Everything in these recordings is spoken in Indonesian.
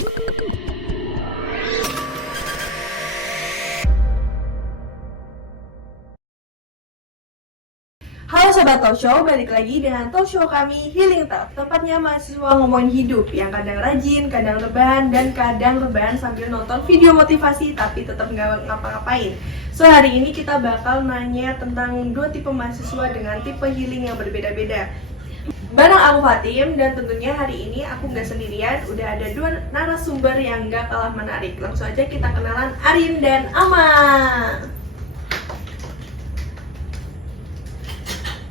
Halo Sobat Talk Show, balik lagi dengan talk show kami Healing Talk. Tempatnya mahasiswa ngomongin hidup yang kadang rajin, kadang rebahan, dan kadang rebahan sambil nonton video motivasi tapi tetap nggak ngapa-ngapain. So hari ini kita bakal nanya tentang dua tipe mahasiswa dengan tipe healing yang berbeda-beda. Bareng aku Fatim, dan tentunya hari ini aku nggak sendirian, udah ada dua narasumber yang nggak kalah menarik. Langsung aja kita kenalan Arin dan Ama.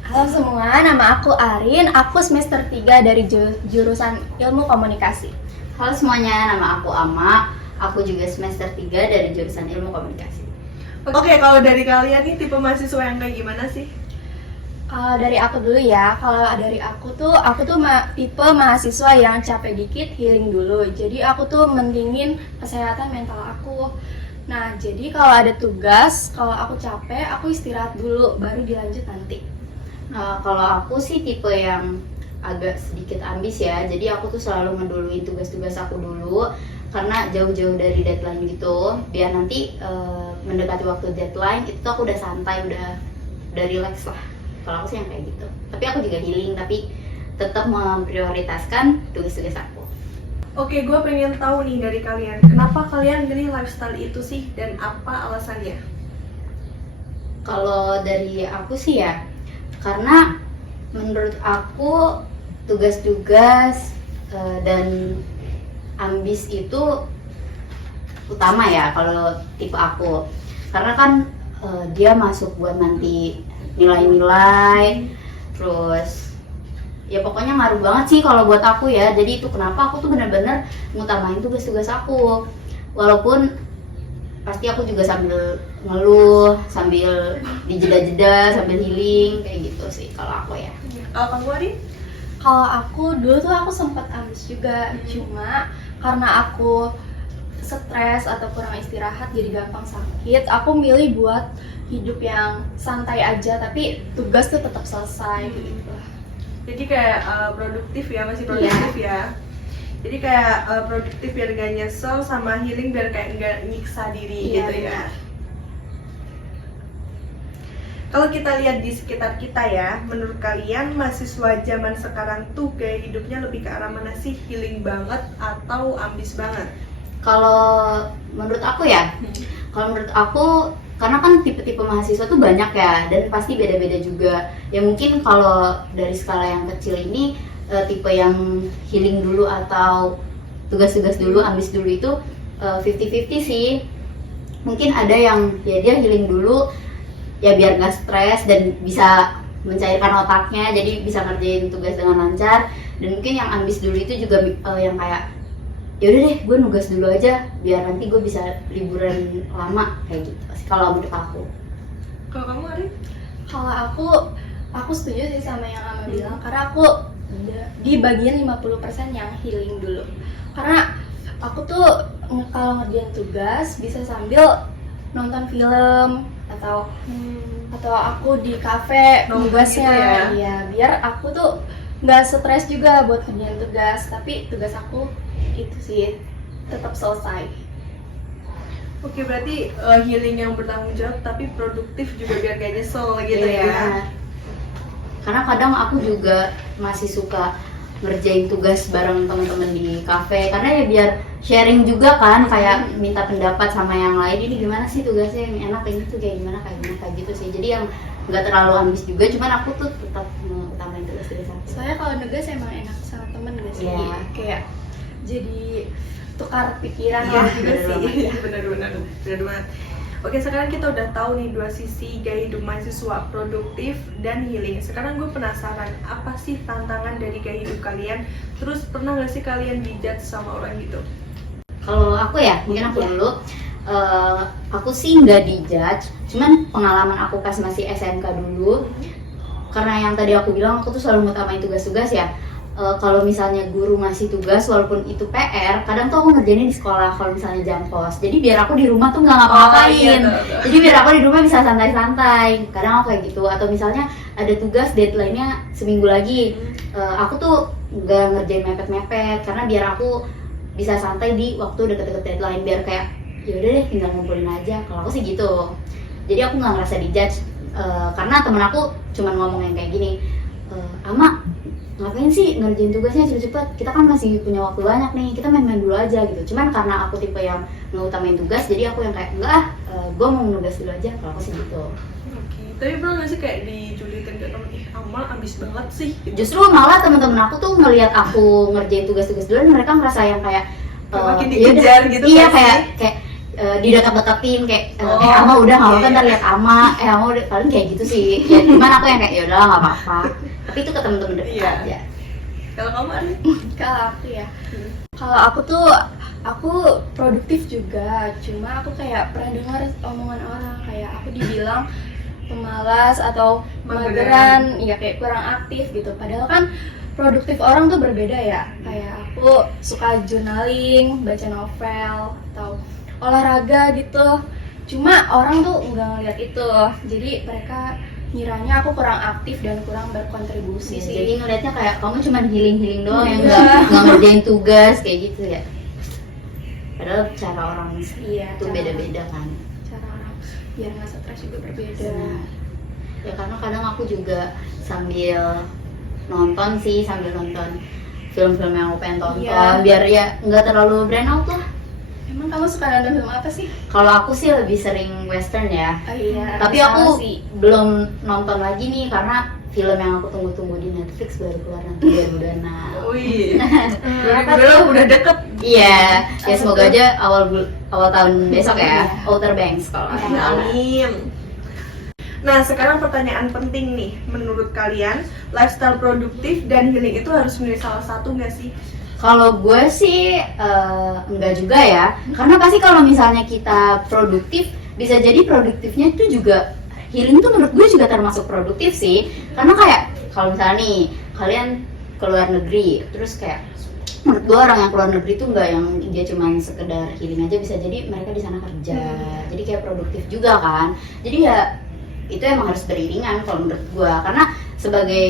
Halo semua, nama aku Arin, aku semester 3 dari jurusan Ilmu Komunikasi. Halo semuanya, nama aku Ama, aku juga semester 3 dari jurusan Ilmu Komunikasi. Oke, kalau dari kalian nih tipe mahasiswa yang kayak gimana sih? Kalau dari aku dulu ya, kalau dari aku tuh tipe mahasiswa yang capek dikit healing dulu. Jadi aku tuh mendingin kesehatan mental aku. Nah, jadi kalau ada tugas, kalau aku capek, aku istirahat dulu, baru dilanjut nanti. Kalau aku sih tipe yang agak sedikit ambis ya, jadi aku tuh selalu menduluin tugas-tugas aku dulu karena jauh-jauh dari deadline gitu, biar nanti mendekati waktu deadline itu tuh aku udah santai, udah relax lah. Kalau aku sih yang kayak gitu, tapi aku juga healing, tapi tetap memprioritaskan tugas-tugas aku. Oke, gue pengen tahu nih dari kalian, kenapa kalian milih lifestyle itu sih dan apa alasannya? Kalau dari aku sih ya, karena menurut aku tugas-tugas dan ambis itu utama ya kalau tipe aku, karena kan dia masuk buat nanti nilai-nilai, terus ya pokoknya ngaruh banget sih kalau buat aku ya. Jadi itu kenapa aku tuh benar-benar ngutamain tugas-tugas aku, walaupun pasti aku juga sambil ngeluh, sambil dijeda-jeda, sambil healing, kayak gitu sih kalau aku ya. Kalau kamu Ari? Kalau aku dulu tuh aku sempat ambis juga, cuma karena aku stres atau kurang istirahat jadi gampang sakit, aku milih buat hidup yang santai aja tapi tugas tuh tetap selesai gitu. Jadi kayak produktif ya, masih produktif ya. Jadi kayak produktif biar gak nyesel, sama healing biar kayak nggak nyiksa diri gitu ya. Kalau kita lihat di sekitar kita ya, menurut kalian mahasiswa zaman sekarang tuh gaya hidupnya lebih ke arah mana sih? Healing banget atau ambis banget? Kalau menurut aku ya, kalau menurut aku, karena kan tipe-tipe mahasiswa tuh banyak ya, dan pasti beda-beda juga. Ya mungkin kalau dari skala yang kecil ini, tipe yang healing dulu atau tugas-tugas dulu, ambis dulu itu 50-50 sih. Mungkin ada yang ya dia healing dulu ya biar nggak stres dan bisa mencairkan otaknya, jadi bisa ngerjain tugas dengan lancar. Dan mungkin yang ambis dulu itu juga yang kayak yaudah deh gue nugas dulu aja biar nanti gue bisa liburan lama, kayak gitu sih kalau menurut aku. Kalau kamu Ari? Kalau aku setuju sih sama yang Ama bilang, karena aku di bagian 50% yang healing dulu. Karena aku tuh kalau ngerjain tugas bisa sambil nonton film atau aku di kafe tugasnya gitu ya, biar aku tuh nggak stres juga buat ngerjain tugas, tapi tugas aku itu sih tetap selesai. Oke, berarti healing yang bertanggung jawab tapi produktif juga biar gak nyesel gitu ya. Karena kadang aku juga masih suka ngerjain tugas bareng teman-teman di kafe, karena ya biar sharing juga kan, kayak minta pendapat sama yang lain, ini gimana sih tugasnya yang enak kayak gitu, kayak gimana kayak gitu sih. Jadi yang nggak terlalu ambis juga, cuman aku tuh tetap utamain tugas-tugas aku. Soalnya kalau nugas emang enak sama temen gak sih? Yeah. Kayak jadi tukar pikiran Iya lah juga gitu sih, benar banget. Oke, sekarang kita udah tahu nih dua sisi gaya hidup mahasiswa, produktif dan healing. Sekarang gue penasaran, apa sih tantangan dari gaya hidup kalian? Terus pernah gak sih kalian dijudge sama orang gitu? Kalau aku ya, mungkin aku dulu. Aku sih nggak dijudge, cuman pengalaman aku pas masih SMK dulu, karena yang tadi aku bilang aku tuh selalu ngutamain tugas-tugas ya. Kalau misalnya guru ngasih tugas walaupun itu PR, kadang tuh aku ngerjainnya di sekolah kalau misalnya jam kos. Jadi biar aku di rumah tuh nggak ngapa-ngapain. Jadi biar aku di rumah bisa santai-santai. Kadang aku kayak gitu. Atau misalnya ada tugas deadline-nya seminggu lagi, aku tuh nggak ngerjain mepet-mepet karena biar aku bisa santai di waktu deket-deket deadline, biar kayak ya udah deh tinggal ngumpulin aja. Kalau aku sih gitu, jadi aku nggak ngerasa dijudge karena temen aku cuman ngomong yang kayak gini, Ama ngapain sih ngerjain tugasnya cepet-cepet, kita kan masih punya waktu banyak nih, kita main-main dulu aja gitu. Cuman karena aku tipe yang ngeutamain tugas, jadi aku yang kayak enggak gue mau nugas dulu aja. Kalau aku sih gitu. Oke, tapi pernah nggak sih kayak dijulitin ke temen, ih Amal ambis banget sih gitu. Justru malah teman-teman aku tuh ngelihat aku ngerjain tugas-tugas dulu, dan mereka ngerasa yang kayak Makin "Ya udah." dikejar gitu Iya, kan kayak didekat-dekatin kayak Oh, Ama udah nggak apa-apa, iya. ntar lihat Ama, Ama udah, paling kayak gitu sih ya. Cuman aku yang kayak ya udah nggak apa-apa, tapi itu ke temen-temen dekat Iya. aja. Kalau kamu Ari? Kalau aku ya, kalau aku tuh aku produktif juga, cuma aku kayak pernah dengar omongan orang kayak aku dibilang pemalas atau mageran, ya kayak kurang aktif gitu. Padahal kan produktif orang tuh berbeda ya. Kayak aku suka journaling, baca novel atau olahraga gitu. Cuma orang tuh nggak ngeliat itu, jadi mereka ngiranya aku kurang aktif dan kurang berkontribusi Iya, sih. jadi ngelihatnya kayak kamu cuma healing doang, yang Iya. nggak ngerjain tugas kayak gitu ya. Padahal cara orang Iya, itu beda-beda kan. cara orang biar nggak stres juga berbeda. Nah, ya karena kadang aku juga sambil nonton film-film yang aku pengen tonton, Iya. biar ya nggak terlalu brand out lah. Emang kamu suka nonton film apa sih? Kalau aku sih lebih sering western ya, Oh iya. tapi sama aku sih. belum nonton lagi nih karena film yang aku tunggu-tunggu di Netflix baru keluar nanti 2026. Wih, 2020 udah deket. Iya, ya semoga aja awal tahun besok ya. Iya. Outer Banks kalau nggak salah. Amin. Nah, sekarang pertanyaan penting nih, menurut kalian lifestyle produktif dan healing itu harus milih salah satu nggak sih? Kalau gue sih enggak juga ya, karena pasti kalau misalnya kita produktif, bisa jadi produktifnya itu juga healing tuh menurut gue juga termasuk produktif sih. Karena kayak kalau misalnya nih kalian ke luar negeri, terus kayak menurut gue orang yang keluar negeri tuh enggak yang dia cuma sekedar healing aja, bisa jadi mereka di sana kerja, jadi kayak produktif juga kan. Jadi ya itu emang harus beriringan kalau menurut gue, karena sebagai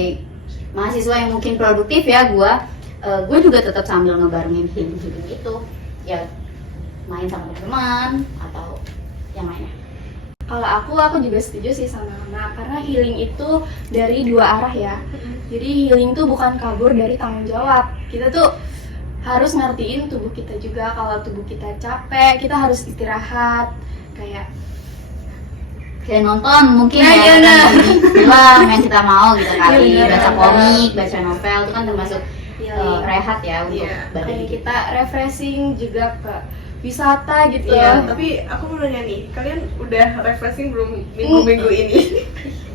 mahasiswa yang mungkin produktif ya, gue juga tetap sambil ngebarengin healing itu ya, main sama teman atau yang lainnya. Kalau aku juga setuju sih sama Mama, karena healing itu dari dua arah ya. Jadi healing tuh bukan kabur dari tanggung jawab. Kita tuh harus ngertiin tubuh kita juga. Kalau tubuh kita capek, kita harus istirahat. Kayak nonton mungkin Nah, ya, iya, nah. nonton film yang kita mau gitu kali, Iya, baca benar. komik, baca novel itu kan termasuk Healing. rehat ya untuk Iya. badan Kayak kita. kita refreshing juga ke wisata gitu. Iya, tapi aku mau nanya nih, kalian udah refreshing belum minggu-minggu ini?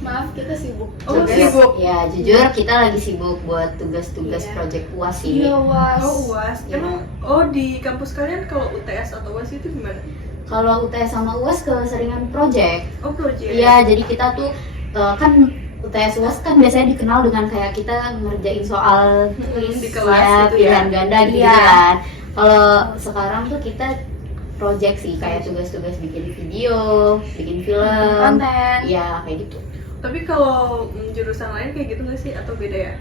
Maaf, kita sibuk. Oh, Tugas. sibuk. Ya jujur kita lagi sibuk buat tugas-tugas Iya. project UAS sih. Iya, was. Oh, UAS. Iya. Emang di kampus kalian kalau UTS atau UAS itu gimana? Kalau UTS sama UAS keseringan project. Oh, project. Iya, jadi kita tuh kan UTS UAS kan biasanya dikenal dengan kayak kita ngerjain soal Di kelas ya, gitu ya. pilihan ganda gitu Iya. kan. Kalau sekarang tuh kita project sih, kayak tugas-tugas bikin video, bikin film, Konten. ya kayak gitu. Tapi kalau jurusan lain kayak gitu nggak sih atau beda ya?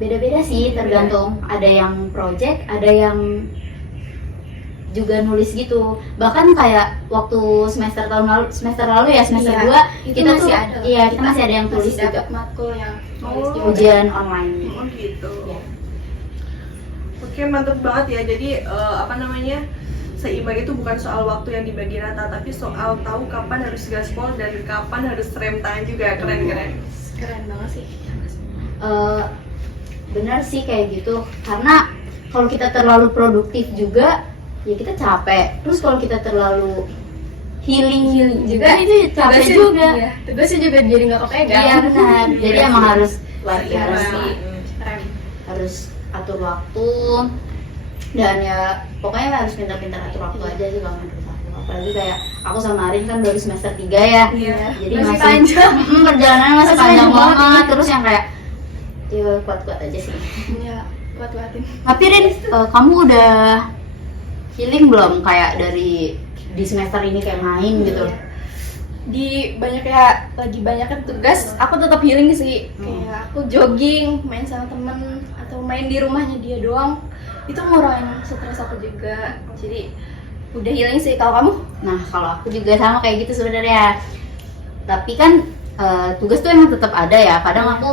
Beda-beda sih, tergantung. Ada yang project, ada yang juga nulis gitu. Bahkan kayak waktu semester lalu ya, semester Iya, 2 itu kita masih tuh ada. iya, kita masih ada yang tulis Masih juga. dapat matkul yang Oh. nulis juga. Ujian online. Oh gitu. Iya. Oke, mantap banget ya. Jadi seimbang itu bukan soal waktu yang dibagi rata, tapi soal tahu kapan harus gaspol dan kapan harus rem tangan juga. Keren-keren. Keren banget sih. Benar sih kayak gitu, karena kalau kita terlalu produktif juga ya kita capek. Terus kalau kita terlalu healing juga itu capek Tugasnya juga. Iya, tugasnya juga jadi nggak kepegang. Iya benar. Jadi Iya emang sih. harus life Iya balance sih. sih. Keren. Harus atur waktu, dan ya pokoknya harus pintar-pintar atur waktu aja sih kalau menurut aku. Apalagi kayak aku sama Arin kan baru semester 3 ya. Iya. Jadi Masih masih panjang. perjalanannya masih Masih panjang panjang banget. banget. Terus yang kayak ya kuat-kuat aja sih. Iya, kuat-kuatin. Tapi Rin, kamu udah healing belum kayak dari di semester ini kayak main gitu? Iya. lagi banyaknya tugas, aku tetap healing sih. Kayak aku jogging, main sama temen, atau main di rumahnya dia doang. Itu ngurangin stres aku juga. Jadi udah healing sih. Kalau kamu? Nah, kalau aku juga sama kayak gitu sebenarnya. Tapi kan tugas tuh emang tetap ada ya. Kadang aku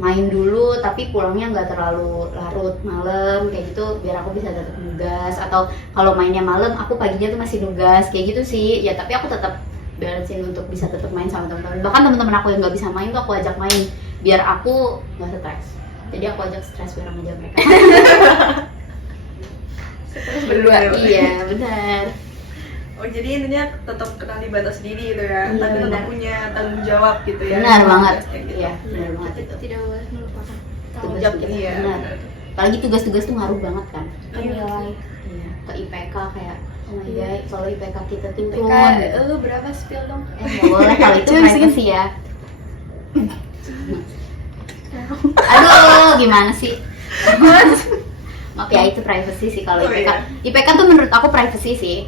main dulu tapi pulangnya nggak terlalu larut malam kayak gitu biar aku bisa tetap nugas. Atau kalau mainnya malam aku paginya tuh masih nugas kayak gitu sih. Ya tapi aku tetap balancein untuk bisa tetap main sama teman-teman. Bahkan teman-teman aku yang nggak bisa main tuh aku ajak main biar aku nggak stres. Jadi aku ajak stres bareng aja mereka. Berdua. Iya benar. Oh jadi intinya tetap kenali batas diri gitu ya, Iya, tapi tetap benar. punya tanggung jawab gitu ya. Benar banget. Kayak gitu. Iya benar banget itu. Tidak boleh melupakan tanggung Tugas jawab kita. kita. Iya. Benar. benar. Apalagi tugas-tugas tuh ngaruh banget kan. Ke nilai. Iya, ke IPK kayak oh my Iya. god, kalau IPK kita turun IPK lu berapa spill dong? nggak boleh kalau itu Coba bikin. privacy ya. Aduh, gimana sih? Maaf ya, itu privacy sih kalau Oh, IPK. iya. IPK tuh menurut aku privacy sih.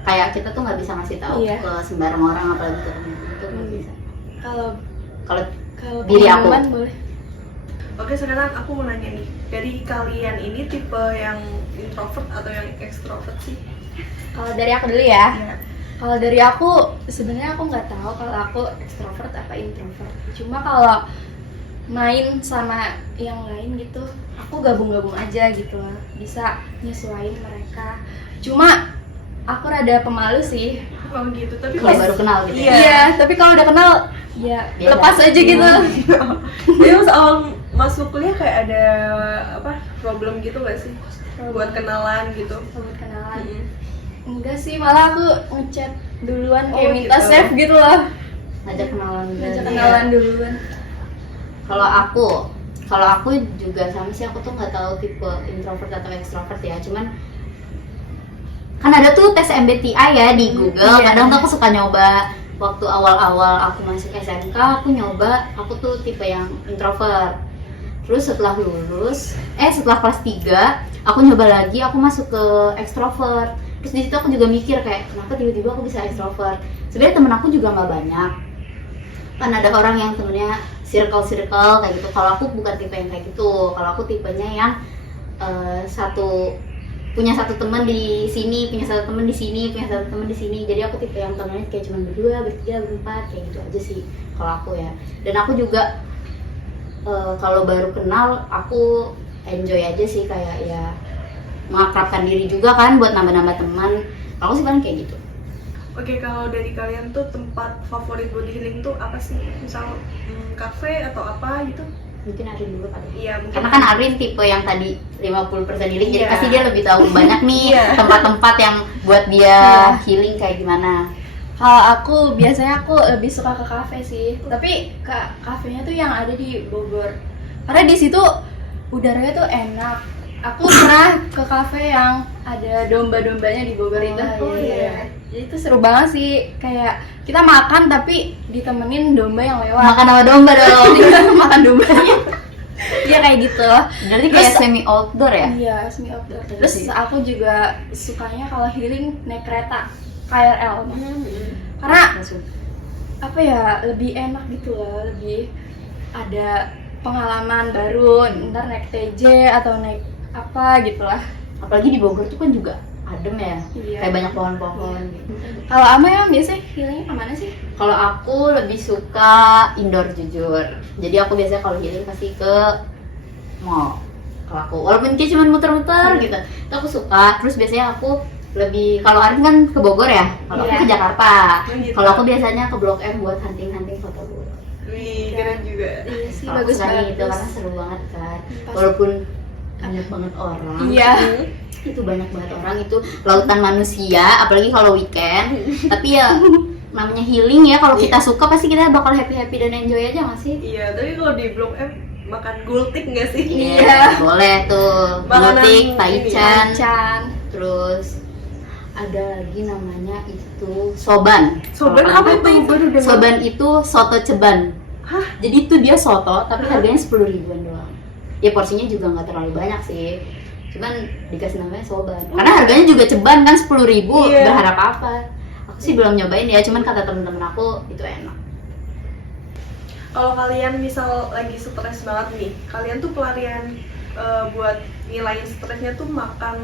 Kayak kita tuh nggak bisa ngasih tahu Iya. ke sembarang orang apalagi ke temen itu nggak bisa. Kalau Kalau kalau Diri aku. pengumuman boleh. Oke sekarang aku mau nanya nih, dari kalian ini tipe yang introvert atau yang extrovert sih? Kalau dari aku dulu ya. Iya. Kalau dari aku sebenarnya aku nggak tahu kalau aku extrovert apa introvert. Cuma kalau main sama yang lain gitu, aku gabung-gabung aja gitu lah. Bisa nyesuaiin mereka. Cuma aku rada pemalu sih. Oh gitu, tapi kalau baru kenal gitu ya. Iya. Tapi kalau udah kenal ya Biasa. lepas aja gitu. Jadi pas awal masuk kuliah kayak ada apa problem gitu gak sih? Buat kenalan gitu. Buat kenalan. Mm-mm. Enggak sih, malah aku ngechat duluan kayak Oh, minta gitu. save gitu loh. Ngajak kenalan dulu. Ngajak Iya. kenalan duluan. Kalau aku juga sama sih, aku tuh nggak tahu tipe introvert atau extrovert ya. Cuman kan ada tuh tes MBTI ya di Google. Iya. Kadang tuh aku suka nyoba. Waktu awal-awal aku masuk SMK, aku nyoba, aku tuh tipe yang introvert. Terus setelah setelah kelas 3, aku nyoba lagi, aku masuk ke extrovert. Terus di situ aku juga mikir kayak, kenapa tiba-tiba aku bisa extrovert? Sebenarnya temen aku juga nggak banyak. Kan ada orang yang temennya circle kayak gitu. Kalau aku bukan tipe yang kayak gitu. Kalau aku tipenya yang punya satu teman di sini, punya satu teman di sini, punya satu teman di sini. Jadi aku tipe yang temennya kayak cuma berdua, bertiga, berempat, kayak gitu aja sih kalau aku ya. Dan aku juga kalau baru kenal aku enjoy aja sih, kayak ya mengakrabkan diri juga kan buat nambah-nambah teman. Aku sih paling kayak gitu. Oke, kalau dari kalian tuh tempat favorit buat healing tuh apa sih? Misal kafe atau apa gitu? Mungkin Arin dulu kali. Iya, mungkin. Karena kan Arin tipe yang tadi 50% healing, jadi Iya. pasti dia lebih tahu banyak nih Iya. tempat-tempat yang buat dia Iya. healing kayak gimana. Kalau aku biasanya aku lebih suka ke kafe sih. Tapi kafenya tuh yang ada di Bogor. Karena di situ udaranya tuh enak. Aku pernah ke kafe yang ada domba-dombanya di Bogor itu. Oh, iya. Jadi itu seru banget sih. Kayak kita makan tapi ditemenin domba yang lewat. Makan sama domba dong. Makan dombanya. Iya kayak gitu. Berarti kayak Terus- semi outdoor ya? Iya, semi outdoor. Iya Terus sih. aku juga sukanya kalau healing naik kereta KRL. Hmm. Karena apa ya, lebih enak gitu loh, lebih ada pengalaman baru. Ntar naik TJ atau naik apa gitu lah. Apalagi di Bogor tuh kan juga adem ya. Iya. Kayak banyak pohon-pohon gitu. Kalau Ama ya biasanya healing kemana sih? Kalau aku lebih suka indoor jujur. Jadi aku biasanya kalau healing pasti ke mall. Kalau aku walaupun kayak cuma muter-muter gitu, itu aku suka. Terus biasanya aku lebih, kalau Arin kan ke Bogor ya, kalau aku Iya. ke Jakarta. Oh, gitu. Kalau aku biasanya ke Blok M buat hunting-hunting foto dulu. Wih, keren juga. Iya sih, Kalau aku bagus sukanya banget. itu karena seru banget kan. Pas- Walaupun banyak banget orang. Iya. Itu banyak banget orang, itu lautan manusia, apalagi kalau weekend. Tapi ya namanya healing ya, kalau kita suka pasti kita bakal happy dan enjoy aja nggak sih? Iya, tapi kalau di Blok M makan gultik nggak sih? Iya, boleh tuh. Makanan Gultik, ini, taichan, Can. terus ada lagi namanya itu soban. Soban Kalau apa kalian itu? tahu, Baru dengar. Soban itu soto ceban. Hah? Jadi itu dia soto, tapi harganya 10 ribuan doang. Ya porsinya juga nggak terlalu banyak sih. Cuman dikasih namanya soban. Karena harganya juga ceban kan 10 ribu. Iya. Berharap apa? Aku Aku sih belum nyobain ya, cuman kata temen-temen aku itu enak. Kalau kalian misal lagi stres banget nih, kalian tuh pelarian buat ngilangin stresnya tuh makan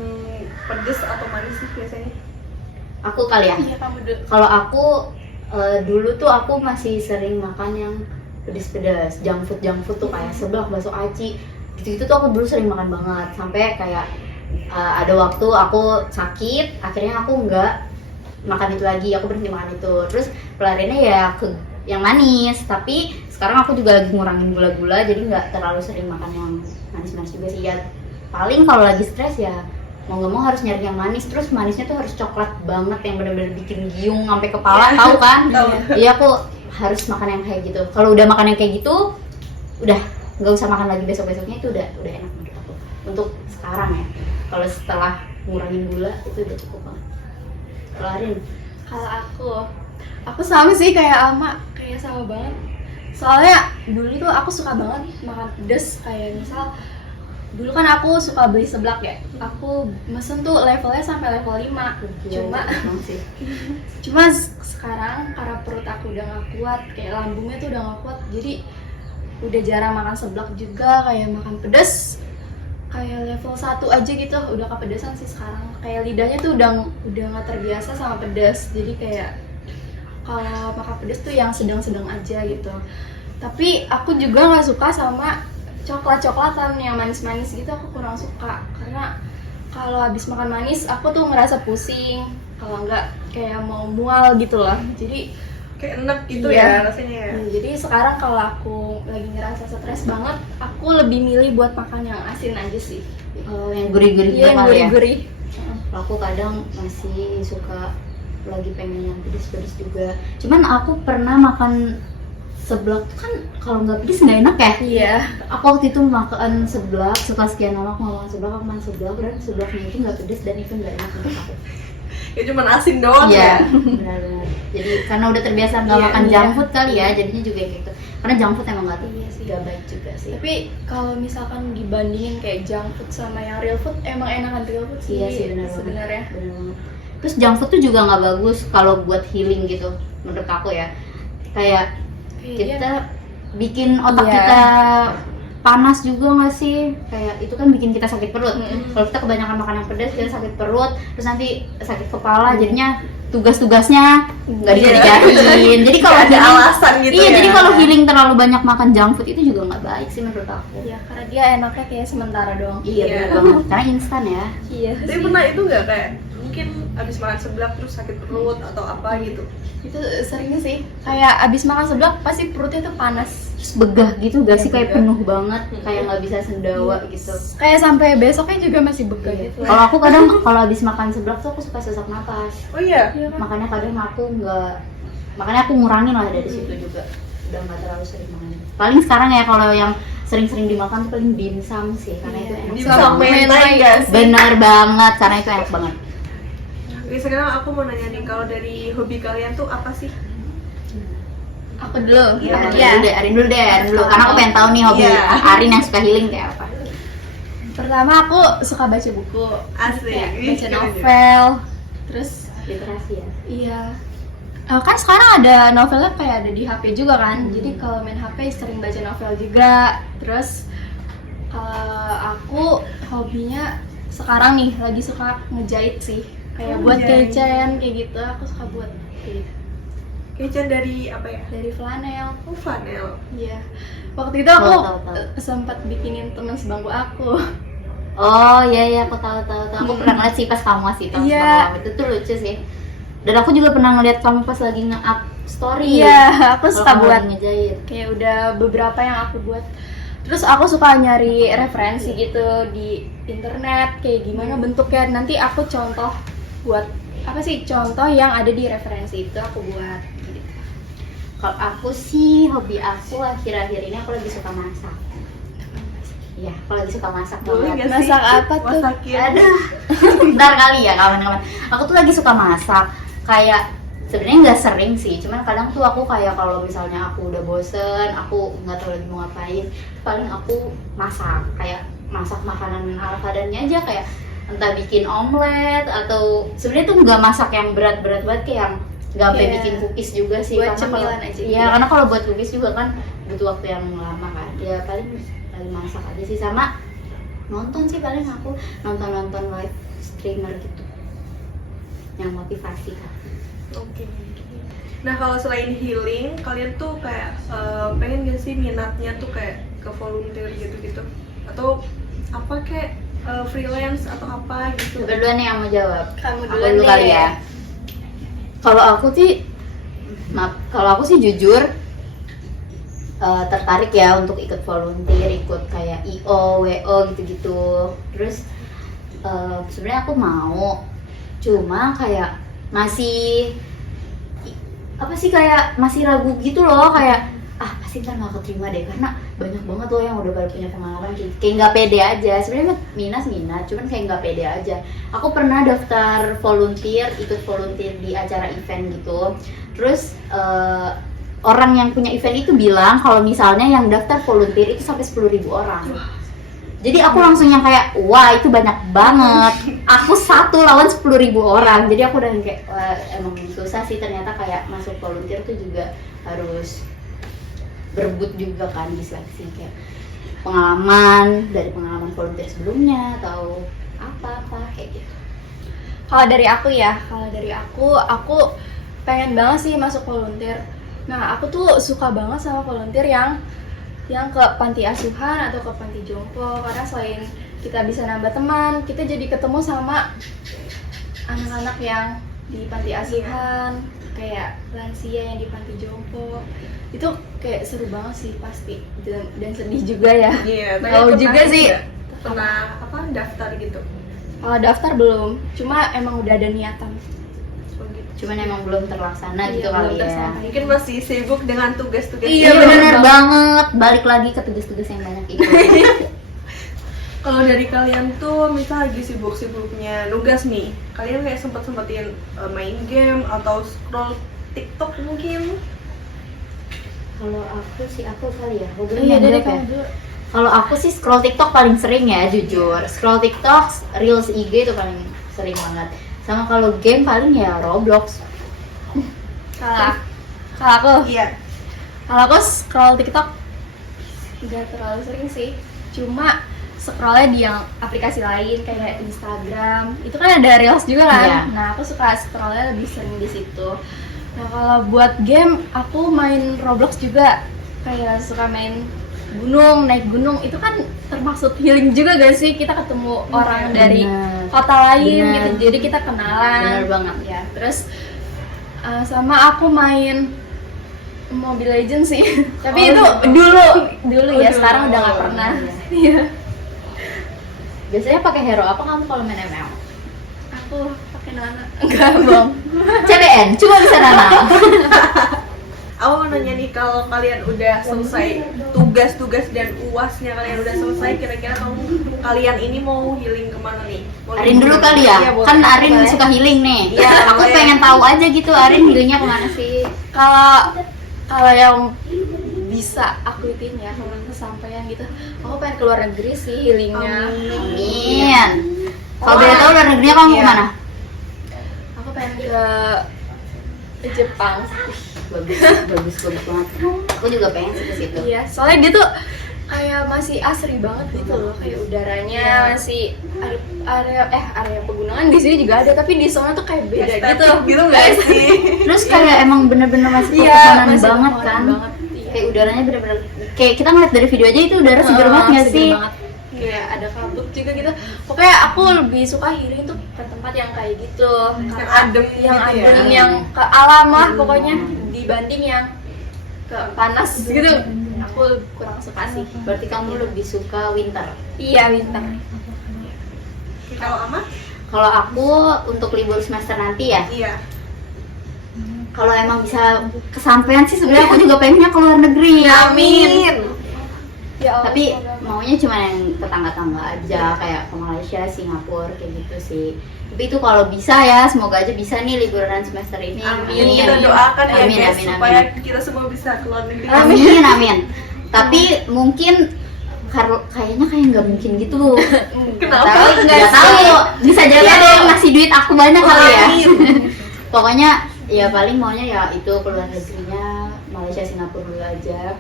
pedes atau manis sih biasanya? Aku kali ya. Iya, kamu dulu. Kalau aku dulu tuh aku masih sering makan yang pedes-pedes, junk food tuh kayak seblak, bakso aci, gitu-gitu tuh aku dulu sering makan banget. Sampai kayak ada waktu aku sakit, akhirnya aku nggak makan itu lagi, aku berhenti makan itu. Terus pelariannya ya ke yang manis, tapi sekarang aku juga lagi ngurangin gula-gula, jadi nggak terlalu sering makan yang manis-manis juga sih ya. Paling kalau lagi stres ya mau nggak mau harus nyari yang manis, terus manisnya tuh harus coklat banget yang bener-bener bikin giung sampai kepala, tahu kan? Iya, aku harus makan yang kayak gitu. Kalau udah makan yang kayak gitu, udah nggak usah makan lagi besok-besoknya, itu udah enak menurut aku. Untuk sekarang ya, kalau setelah ngurangin gula itu udah cukup banget. Kalau Arin, Kalau aku sama sih kayak Alma, kayak sama banget. Soalnya dulu tuh aku suka banget makan pedes, kayak misal dulu kan aku suka beli seblak ya. Aku mesen tuh levelnya sampai level 5. Cuma sekarang karena perut aku udah gak kuat, kayak lambungnya tuh udah gak kuat, jadi udah jarang makan seblak juga, kayak makan pedes kayak level 1 aja gitu, udah kepedesan sih sekarang. Kayak lidahnya tuh udah gak terbiasa sama pedes, jadi kayak kalau makan pedes tuh yang sedang-sedang aja gitu. Tapi aku juga nggak suka sama coklat-coklatan yang manis-manis gitu, aku kurang suka. Karena kalau habis makan manis aku tuh ngerasa pusing, kalau nggak kayak mau mual gitu loh. Jadi Kayak enak gitu iya. ya rasanya ya. Jadi sekarang kalau aku lagi ngerasa stres banget, aku lebih milih buat makan yang asin aja sih. yang gurih-gurih Iya, yang kali ya. gurih-gurih. Aku kadang masih suka lagi pengen yang pedes-pedes juga. Cuman aku pernah makan seblak kan kalau nggak pedes nggak enak ya. Iya. Aku waktu itu makan seblak, setelah sekian lama aku makan seblak, dan seblaknya itu nggak pedes dan itu nggak enak untuk aku. Ya cuma asin doang Iya, ya. benar-benar. Jadi karena udah terbiasa nggak Iya, makan iya. junk food kali ya, jadinya juga kayak gitu. Karena junk food emang nggak baik juga sih. Tapi kalau misalkan dibandingin kayak junk food sama yang real food, emang enakan real food sih. Iya sih, benar sebenarnya. Benar banget. Terus junk food tuh juga nggak bagus kalau buat healing gitu, menurut aku ya. Kayak kita bikin otak Iya. kita panas juga nggak sih? Kayak itu kan bikin kita sakit perut. Mm-mm. Kalau kita kebanyakan makan yang pedas, kita sakit perut, terus nanti sakit kepala, jadinya tugas-tugasnya nggak Iya. dikerjain. Jadi kalau Kayak ada healing- alasan gitu iya, ya. jadi kalau healing terlalu banyak makan junk food itu juga nggak baik sih menurut aku. Iya, karena dia enaknya kayak sementara doang. Iya, Iya. benar banget. Karena instan ya. Iya. Tapi pernah itu nggak kayak mungkin abis makan seblak terus sakit perut atau apa gitu? Itu seringnya sih. Kayak abis makan seblak pasti perutnya tuh panas. Terus begah gitu gak sih, kayak Begah. penuh banget, kayak nggak bisa sendawa gitu. Kayak sampai besoknya juga masih begah gitu. Kalau aku kadang kalau habis makan seblak tuh aku suka sesak napas. Oh iya. Iya kan? Makanya kadang makanya aku ngurangin lah dari situ juga. Udah nggak terlalu sering makan. Paling sekarang ya kalau yang sering-sering dimakan tuh paling dimsum sih, karena itu enak Dimsum banget. mentai nggak sih? Benar banget, karena itu enak banget. Oke, sekarang aku mau nanya nih, kalau dari hobi kalian tuh apa sih? Aku dulu. Iya. Arin dulu deh. Karena aku pengen tahu nih hobi Iya. Arin yang suka healing kayak apa. Pertama aku suka baca buku. Asik. Kayak Ih, baca keren novel. Terus Literasi ya. iya. Kan sekarang ada novelnya kayak ada di HP juga kan. Jadi kalau main HP sering baca novel juga. Terus aku hobinya sekarang nih lagi suka ngejahit sih. Kayak buat ngejahit. kecen kayak gitu. Aku suka buat kayak gitu. Kecen dari apa ya? Dari flanel. Oh, flanel. Iya. Waktu itu aku Tahu. sempat bikinin teman sebangku aku. Oh iya, aku tahu. Aku pernah ngeliat sih pas kamu masih tahu Iya. itu tuh lucu sih. Dan aku juga pernah ngeliat kamu pas lagi nge-up story. Iya, aku Kalau suka kamu buat lagi ngejahit. kayak udah beberapa yang aku buat. Terus aku suka nyari referensi gitu di internet kayak gimana bentuknya. Nanti aku contoh buat apa sih contoh yang ada di referensi itu aku buat. Gitu. Kalau aku sih hobi aku akhir-akhir ini aku lagi suka masak. Iya, aku lagi suka masak Boleh banget. nggak sih? Masak apa tuh? Masakin. Aduh, bentar kali ya kawan-kawan. Aku tuh lagi suka masak. Kayak sebenarnya nggak sering sih, cuman kadang tuh aku kayak kalau misalnya aku udah bosen, aku nggak tahu lagi mau ngapain, paling aku masak. Kayak masak makanan ala kadarnya aja, kayak entah bikin omelet atau sebenarnya tuh nggak masak yang berat-berat banget, kayak yang nggak sampai Iya. bikin cookies juga sih. Buat Karena kalau- cemilan aja Iya, gitu. karena kalau buat cookies juga kan butuh waktu yang lama kan. Ya paling masak aja sih, sama nonton sih, paling aku nonton live streamer gitu yang motivasi kan. Oke. Nah kalau selain healing, kalian tuh kayak pengen gak sih minatnya tuh kayak ke volunteer gitu-gitu? Atau apa kayak freelance atau apa gitu? Berdua nih yang mau jawab. Kamu Aku duluan dulu deh. kali ya. Kalau aku sih jujur tertarik ya untuk ikut volunteer, ikut kayak IO, WO gitu-gitu. Terus sebenarnya aku mau, cuma kayak masih kayak masih ragu gitu loh, kayak pasti ntar gak keterima deh karena banyak banget loh yang udah pada punya pengalaman kayak nggak pede aja. Sebenarnya minat cuman kayak nggak pede aja. Aku pernah daftar volunteer, ikut volunteer di acara event gitu. Terus orang yang punya event itu bilang kalau misalnya yang daftar volunteer itu sampai 10.000 orang. Jadi aku langsung yang kayak, wah itu banyak banget. Aku satu lawan 10.000 orang. Jadi aku udah kayak, wah emang susah sih ternyata kayak masuk volunteer tuh juga harus berebut juga kan di seleksi kayak pengalaman volunteer sebelumnya atau apa kayak gitu. Kalau dari aku pengen banget sih masuk volunteer. Nah, aku tuh suka banget sama volunteer yang ke panti asuhan atau ke panti jompo, karena selain kita bisa nambah teman, kita jadi ketemu sama anak-anak yang di panti asuhan, kayak lansia yang di panti jompo. Itu kayak seru banget sih pasti, dan sedih juga ya. Iya, Tahu juga sih. Pernah daftar gitu? Kalau daftar belum, cuma emang udah ada niatan. Cuman emang belum terlaksana Iya, gitu belum kali ya. tersampai. Mungkin masih sibuk dengan tugas-tugas. Iya bener banget, balik lagi ke tugas-tugas yang banyak itu. Kalau dari kalian tuh misal lagi sibuk-sibuknya nugas nih, kalian kayak sempet-sempetin main game atau scroll TikTok mungkin? Kalau aku kali ya, aku Iya, dari ya. kamu dulu. Kalau aku sih scroll TikTok paling sering ya, jujur. Scroll TikTok, Reels IG itu paling sering banget. Sama kalau game paling ya Roblox. Kalau aku Iya. Kalau aku scroll TikTok nggak terlalu sering sih, cuma scrollnya di yang aplikasi lain kayak Instagram. Itu kan ada Reels juga kan. Iya. Nah, aku suka scrollnya lebih sering di situ. Nah, kalau buat game aku main Roblox juga, kayak suka main naik gunung. Itu kan termaksud healing juga gak sih? Kita ketemu orang dari kota lain gitu, jadi kita kenalan. Bener banget. Ya, terus sama aku main Mobile Legends sih. Tapi itu dulu ya, dulu. sekarang udah nggak pernah. Iya. Biasanya pakai hero apa kamu kalau main ML? Aku pakai Nana. Enggak, Bang. CBN, cuma bisa Nana. Aku mau nanya nih, kalau kalian udah selesai tugas-tugas dan UASnya kalian udah selesai, kira-kira kalian ini mau healing kemana nih? Mau Arin dulu liburan? kali Iya, ya, boleh. kan Arin Boleh. suka healing nih. Iya, Aku boleh. pengen tahu aja gitu Arin healingnya kemana sih? Kalau yang bisa aku ituin ya, kalau kesampaian gitu, aku pengen keluar negeri sih healingnya. Amin. Kalau boleh tahu luar negerinya kamu Iya. kemana? Aku pengen ke Jepang. Bagus banget. Aku juga pengen sih ke situ. Iya, soalnya dia tuh kayak masih asri banget gitu loh, kayak udaranya masih area pegunungan di sini juga ada, tapi di sana tuh kayak beda Estetik gitu. gitu nggak sih? Terus kayak emang bener-bener masih Iya, pepohonan masih banget pepohonan kan. banget, iya. Kayak udaranya bener-bener kayak kita ngeliat dari video aja itu udara seger banget nggak Seger sih? banget. Kayak ada kabut juga gitu. Pokoknya aku lebih suka healing tuh ke tempat yang kayak gitu. Yang adem yang gitu ya? adem, yang ke alam lah pokoknya, dibanding yang ke panas gitu. Aku kurang suka sih. Berarti kamu lebih suka winter. Iya, winter. Kalau Ama? Kalau aku untuk libur semester nanti ya, Iya. kalau emang bisa kesampaian sih sebenarnya aku juga pengennya ke luar negeri. Amin. Ya Allah, Tapi semoga. maunya cuma yang tetangga-tangga aja, kayak ke Malaysia, Singapura kayak gitu sih. Tapi itu kalau bisa ya, semoga aja bisa nih liburan semester ini. Amin. Kita doakan ya Amin, guys amin, supaya amin. kita semua bisa keluar negeri. Amin. Tapi mungkin kayaknya kayak nggak mungkin gitu. Kenapa? Nggak tahu. Bisa jadi ada yang ngasih duit aku banyak kali ya. Amin. Pokoknya Ya paling maunya ya itu keluar negerinya Malaysia, Singapura dulu aja.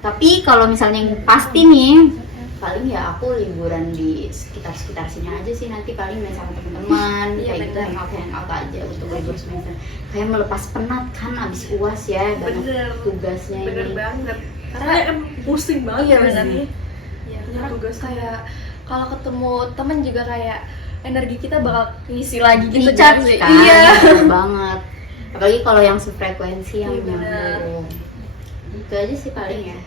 Tapi kalau misalnya yang pasti nih, paling ya aku liburan di sekitar sini aja sih, nanti paling main sama teman-teman Iya, kayak gitu, bener. hangout aja untuk libur semester. Kayak melepas penat kan abis UAS ya, banyak Bener. tugasnya Bener ini. banget. Karena Karena- em pusing banget Iya, ya bener. sih. Ya, Punya karena tugas. kayak kalau ketemu temen juga kayak energi kita bakal ngisi lagi gitu. Recharge Jas. kan, Iya. bener banget. Apalagi kalau yang sefrekuensi yang Iya, bener. nyambung. Itu aja sih paling ya.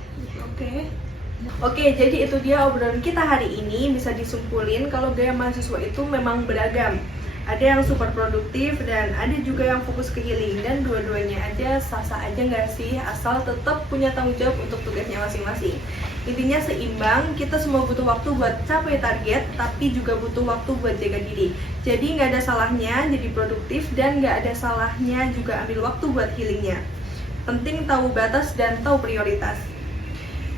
Oke, jadi itu dia obrolan kita hari ini. Bisa disimpulin kalau gaya mahasiswa itu memang beragam. Ada yang super produktif dan ada juga yang fokus ke healing, dan dua-duanya aja sah-sah aja nggak sih, asal tetap punya tanggung jawab untuk tugasnya masing-masing. Intinya seimbang, kita semua butuh waktu buat capai target, tapi juga butuh waktu buat jaga diri. Jadi nggak ada salahnya jadi produktif dan nggak ada salahnya juga ambil waktu buat healingnya. Penting tahu batas dan tahu prioritas.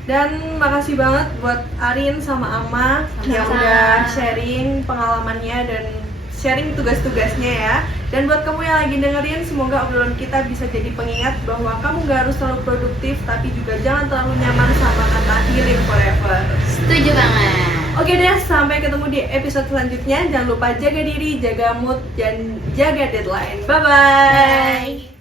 Dan makasih banget buat Arin sama Ama yang Sama-sama. udah sharing pengalamannya dan sharing tugas-tugasnya ya. Dan buat kamu yang lagi dengerin, semoga obrolan kita bisa jadi pengingat bahwa kamu gak harus terlalu produktif, tapi juga jangan terlalu nyaman sama kata healing forever. Setuju banget. Oke deh, sampai ketemu di episode selanjutnya. Jangan lupa jaga diri, jaga mood, dan jaga deadline. Bye-bye. Bye.